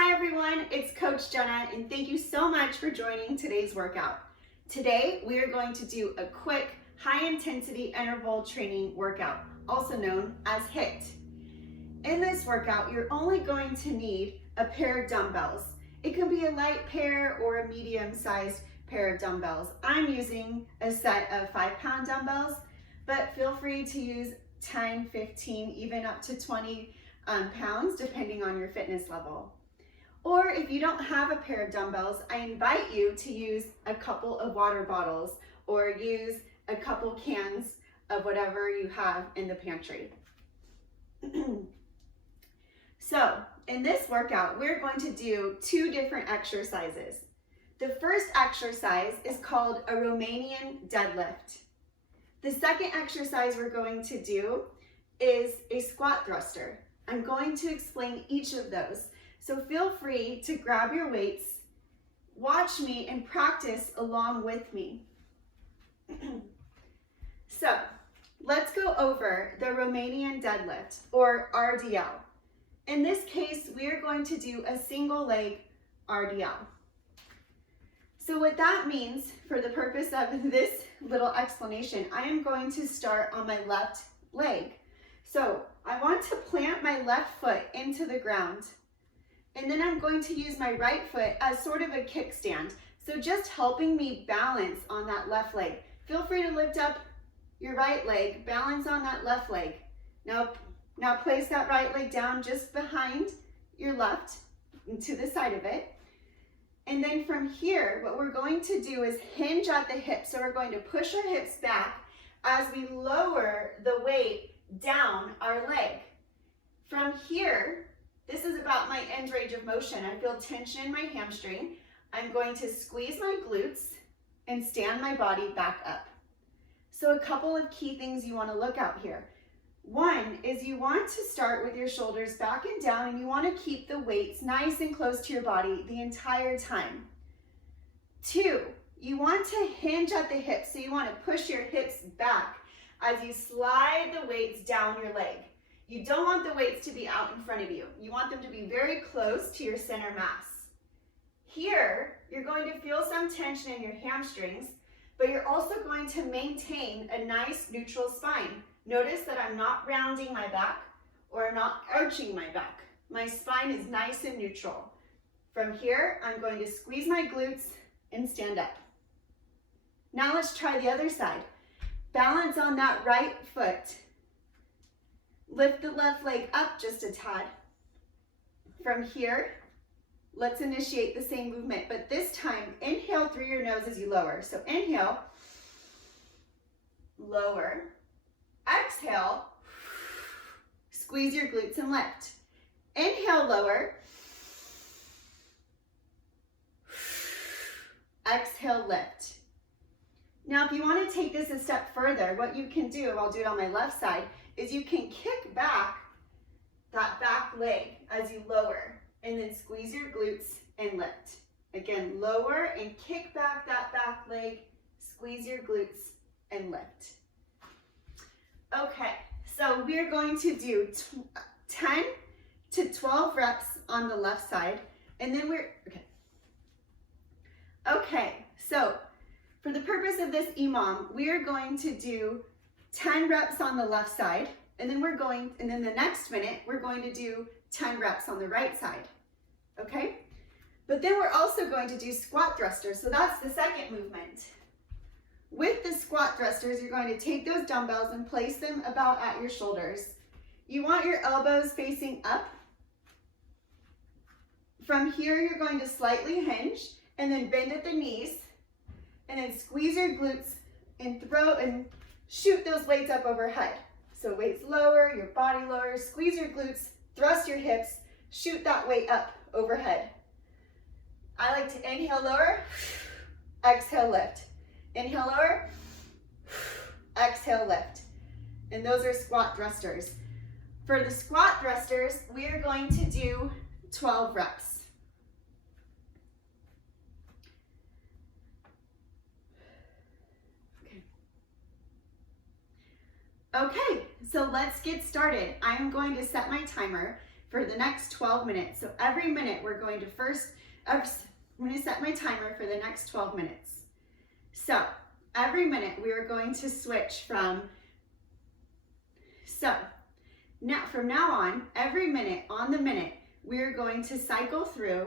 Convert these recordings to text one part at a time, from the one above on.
Hi everyone, it's Coach Jenna and thank you so much for joining today's workout. Today we are going to do a quick high intensity interval training workout, also known as HIIT. In this workout, you're only going to need a pair of dumbbells. It can be a light pair or a medium-sized pair of dumbbells. I'm using a set of 5-pound dumbbells, but feel free to use 10, 15, even up to 20 pounds, depending on your fitness level. Or if you don't have a pair of dumbbells, I invite you to use a couple of water bottles or use a couple cans of whatever you have in the pantry. So in this workout, we're going to do 2 different exercises. The first exercise is called a Romanian deadlift. The second exercise we're going to do is a squat thruster. I'm going to explain each of those. So feel free to grab your weights, watch me, and practice along with me. So let's go over the Romanian deadlift, or RDL. In this case, we are going to do a single leg RDL. So what that means, for the purpose of this little explanation, I am going to start on my left leg. So I want to plant my left foot into the ground. And then I'm going to use my right foot as sort of a kickstand. So just helping me balance on that left leg. Feel free to lift up your right leg, balance on that left leg. Now place that right leg down just behind your left and to the side of it. And then from here, what we're going to do is hinge at the hips. So we're going to push our hips back as we lower the weight down our leg. From here, this is about my end range of motion. I feel tension in my hamstring. I'm going to squeeze my glutes and stand my body back up. So a couple of key things you want to look out here. One is you want to start with your shoulders back and down, and you want to keep the weights nice and close to your body the entire time. 2, you want to hinge at the hips. So you want to push your hips back as you slide the weights down your leg. You don't want the weights to be out in front of you. You want them to be very close to your center mass. Here, you're going to feel some tension in your hamstrings, but you're also going to maintain a nice neutral spine. Notice that I'm not rounding my back or I'm not arching my back. My spine is nice and neutral. From here, I'm going to squeeze my glutes and stand up. Now let's try the other side. Balance on that right foot. Lift the left leg up just a tad. From here, let's initiate the same movement, but this time, inhale through your nose as you lower. So inhale, lower, exhale, squeeze your glutes and lift. Inhale, lower, exhale, lift. Now, if you want to take this a step further, what you can do, I'll do it on my left side, is you can kick back that back leg as you lower and then squeeze your glutes and lift. Again, lower and kick back that back leg, squeeze your glutes and lift. Okay, so we're going to do 10 to 12 reps on the left side, and then Okay, so for the purpose of this EMOM, we are going to do 10 reps on the left side, and then the next minute, we're going to do 10 reps on the right side, okay? But then we're also going to do squat thrusters, so that's the second movement. With the squat thrusters, you're going to take those dumbbells and place them about at your shoulders. You want your elbows facing up. From here, you're going to slightly hinge, and then bend at the knees, and then squeeze your glutes and throw and shoot those weights up overhead. So weights lower, your body lowers, squeeze your glutes, thrust your hips, shoot that weight up overhead. I like to inhale, lower, exhale, lift. Inhale, lower, exhale, lift. And those are squat thrusters. For the squat thrusters, we are going to do 12 reps. Okay, so let's get started. I'm going to set my timer for the next 12 minutes. So every minute we're going to I'm going to set my timer for the next 12 minutes. So every minute we are going to switch from now on, every minute on the minute, we are going to cycle through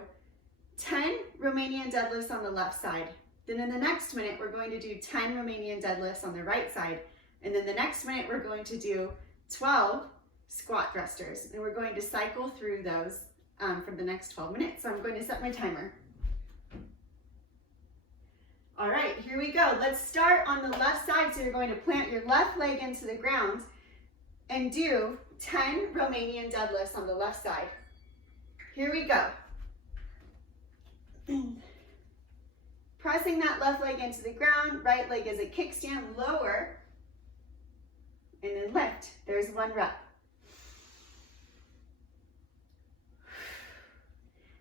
10 Romanian deadlifts on the left side. Then in the next minute, we're going to do 10 Romanian deadlifts on the right side. And then the next minute, we're going to do 12 squat thrusters. And we're going to cycle through those for the next 12 minutes. So I'm going to set my timer. All right, here we go. Let's start on the left side. So you're going to plant your left leg into the ground and do 10 Romanian deadlifts on the left side. Here we go. Pressing that left leg into the ground, right leg is a kickstand, lower, and then lift. There's one rep.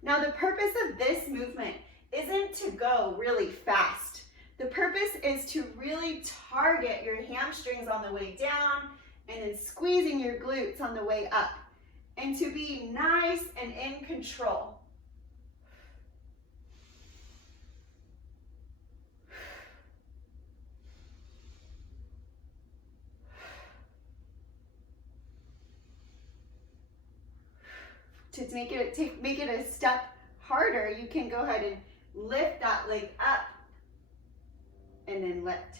Now the purpose of this movement isn't to go really fast. The purpose is to really target your hamstrings on the way down and then squeezing your glutes on the way up, and to be nice and in control. To make it a step harder, you can go ahead and lift that leg up and then lift.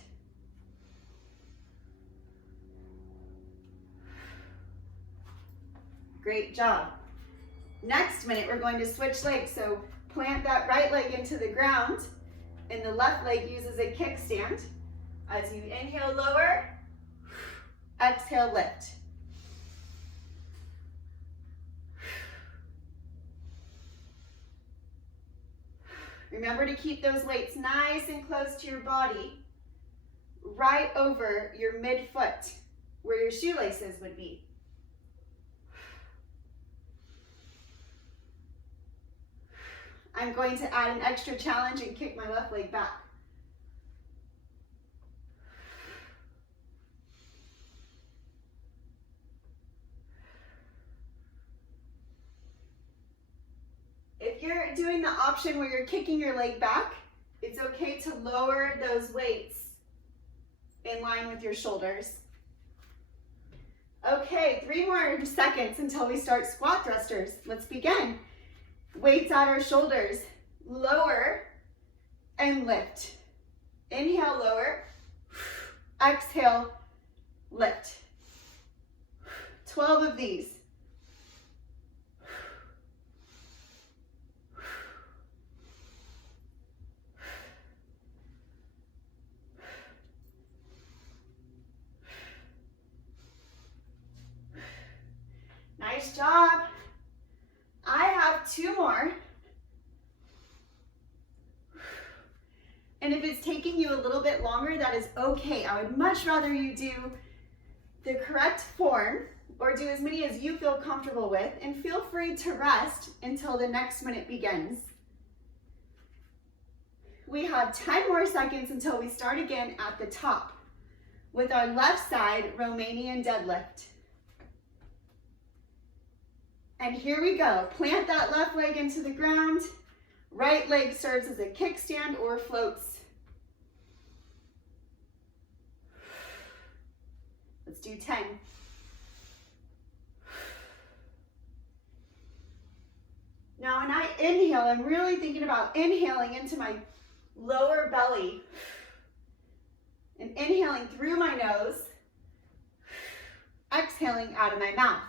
Great job. Next minute, we're going to switch legs. So plant that right leg into the ground and the left leg uses a kickstand. As you inhale, lower, exhale, lift. Remember to keep those weights nice and close to your body, right over your midfoot, where your shoelaces would be. I'm going to add an extra challenge and kick my left leg back. If you're doing the option where you're kicking your leg back, it's okay to lower those weights in line with your shoulders. Okay, 3 more seconds until we start squat thrusters. Let's begin. Weights at our shoulders, lower and lift. Inhale, lower, exhale, lift. 12 of these. Nice job. I have 2 more. And if it's taking you a little bit longer, that is okay. I would much rather you do the correct form or do as many as you feel comfortable with, and feel free to rest until the next minute begins. We have 10 more seconds until we start again at the top with our left side Romanian deadlift. And here we go. Plant that left leg into the ground. Right leg serves as a kickstand or floats. Let's do 10. Now when I inhale, I'm really thinking about inhaling into my lower belly and inhaling through my nose, exhaling out of my mouth.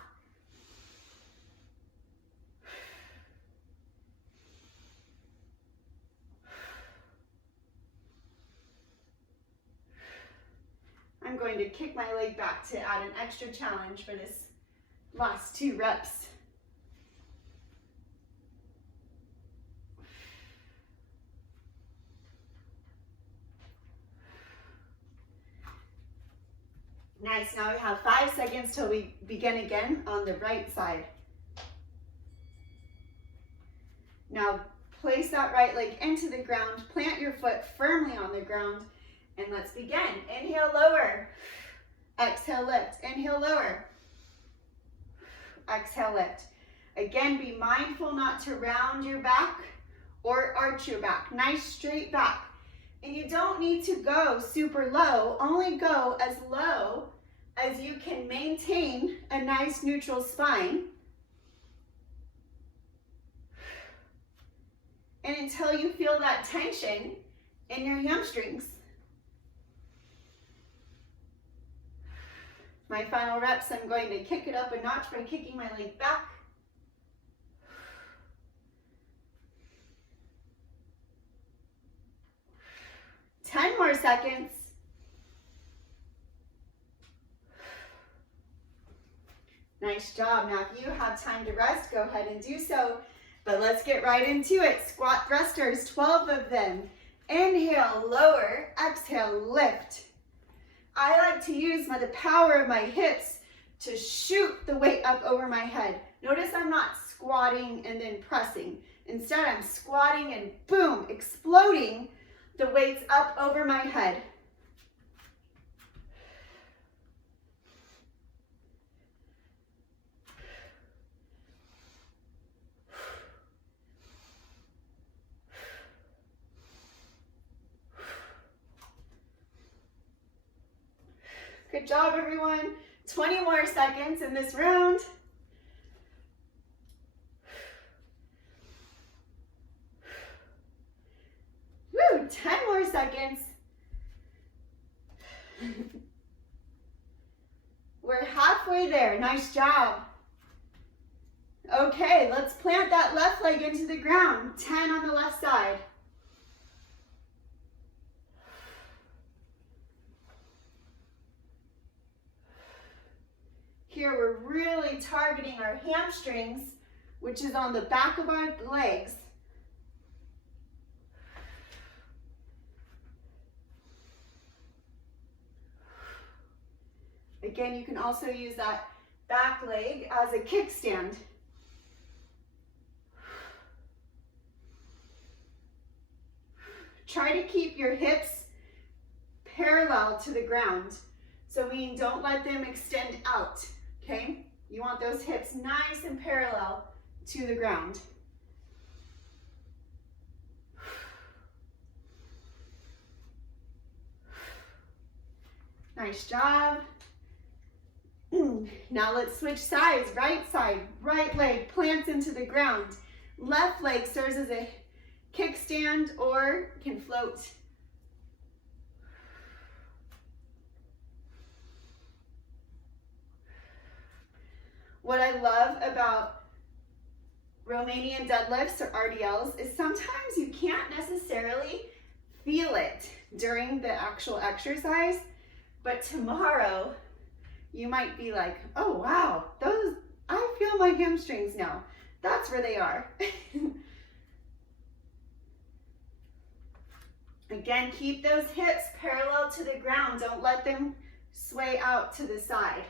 I'm going to kick my leg back to add an extra challenge for this last 2 reps. Nice, now we have 5 seconds till we begin again on the right side. Now place that right leg into the ground, plant your foot firmly on the ground, and let's begin. Inhale, lower. Exhale, lift. Inhale, lower. Exhale, lift. Again, be mindful not to round your back or arch your back. Nice straight back. And you don't need to go super low, only go as low as you can maintain a nice neutral spine. And until you feel that tension in your hamstrings. My final reps, I'm going to kick it up a notch by kicking my leg back. Ten more seconds. Nice job. Now, if you have time to rest, go ahead and do so. But let's get right into it. Squat thrusters, 12 of them. Inhale, lower. Exhale, lift. I like to use the power of my hips to shoot the weight up over my head. Notice I'm not squatting and then pressing. Instead, I'm squatting and boom, exploding the weights up over my head. Good job, everyone. 20 more seconds in this round. Woo, 10 more seconds. We're halfway there. Nice job. Okay, let's plant that left leg into the ground. 10 on the left side. Here we're really targeting our hamstrings, which is on the back of our legs. Again, you can also use that back leg as a kickstand. Try to keep your hips parallel to the ground. So meaning don't let them extend out, okay? You want those hips nice and parallel to the ground. Nice job. Now let's switch sides. Right side, right leg plants into the ground. Left leg serves as a kickstand or can float. What I love about Romanian deadlifts or RDLs is sometimes you can't necessarily feel it during the actual exercise, but tomorrow you might be like, oh wow, I feel my hamstrings now. That's where they are. Again, keep those hips parallel to the ground. Don't let them sway out to the side.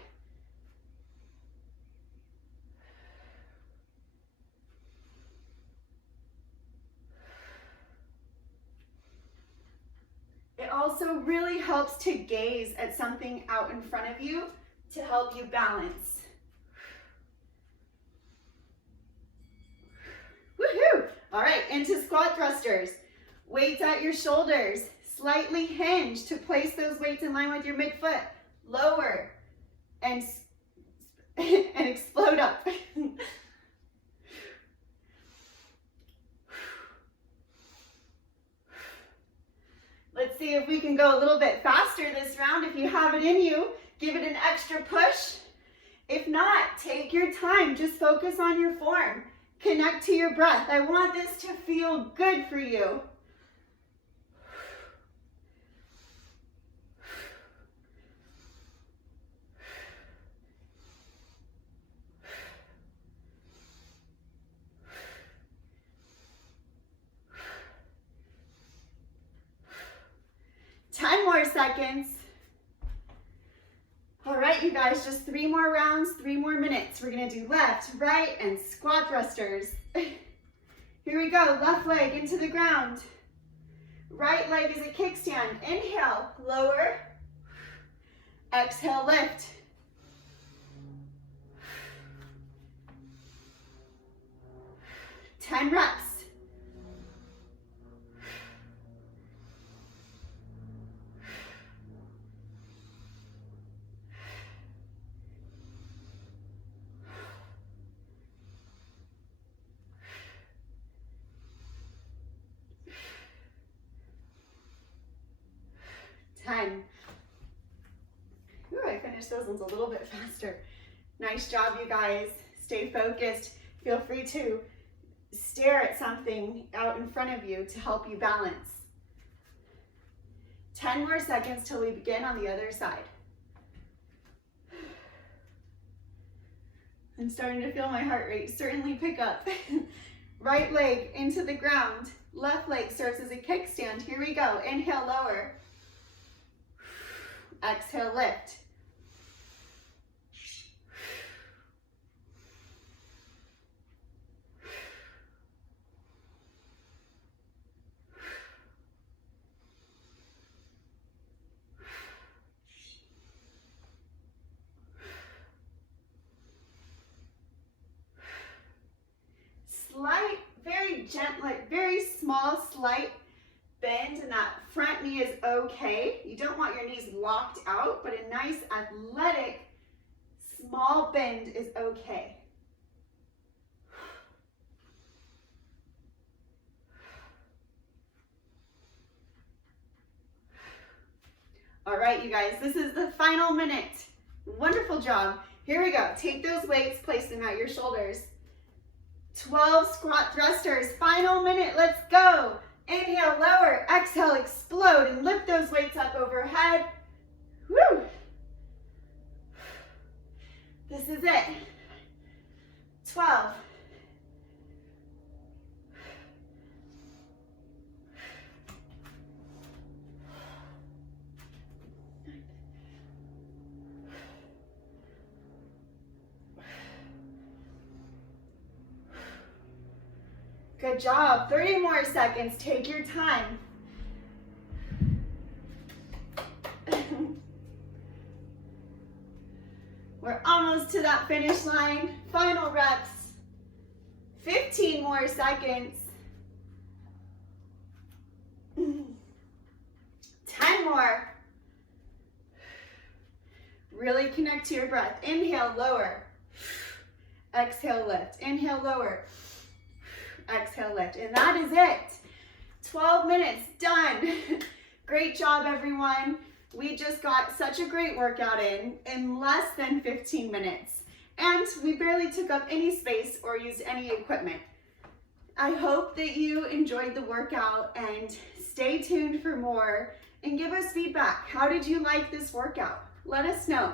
It also really helps to gaze at something out in front of you to help you balance. Woohoo! All right, into squat thrusters. Weights at your shoulders, slightly hinge to place those weights in line with your midfoot. Lower and explode up. Let's see if we can go a little bit faster this round. If you have it in you, give it an extra push. If not, take your time. Just focus on your form. Connect to your breath. I want this to feel good for you. Seconds. All right, you guys, just 3 more rounds, 3 more minutes. We're gonna do left, right, and squat thrusters. Here we go, left leg into the ground. Right leg is a kickstand. Inhale, lower. Exhale, lift. 10 reps. Ooh, I finished those ones a little bit faster. Nice job, you guys. Stay focused. Feel free to stare at something out in front of you to help you balance. 10 more seconds till we begin on the other side. I'm starting to feel my heart rate certainly pick up. Right leg into the ground. Left leg serves as a kickstand. Here we go. Inhale, lower. Exhale, lift. Slight, very gentle, very small, slight bend in that front knee is okay. You don't want your knees locked out, but a nice athletic small bend is okay. All right, you guys, this is the final minute. Wonderful job. Here we go. Take those weights, place them at your shoulders. 12 squat thrusters, final minute, let's go. Inhale, lower, exhale, explode, and lift those weights up overhead. Woo! This is it. 12. Good job. 30 more seconds. Take your time. We're almost to that finish line. Final reps. 15 more seconds. 10 more. Really connect to your breath. Inhale, lower. Exhale, lift. Inhale, lower. Exhale, lift. And that is it. 12 minutes, done. Great job, everyone. We just got such a great workout in less than 15 minutes. And we barely took up any space or used any equipment. I hope that you enjoyed the workout and stay tuned for more and give us feedback. How did you like this workout? Let us know.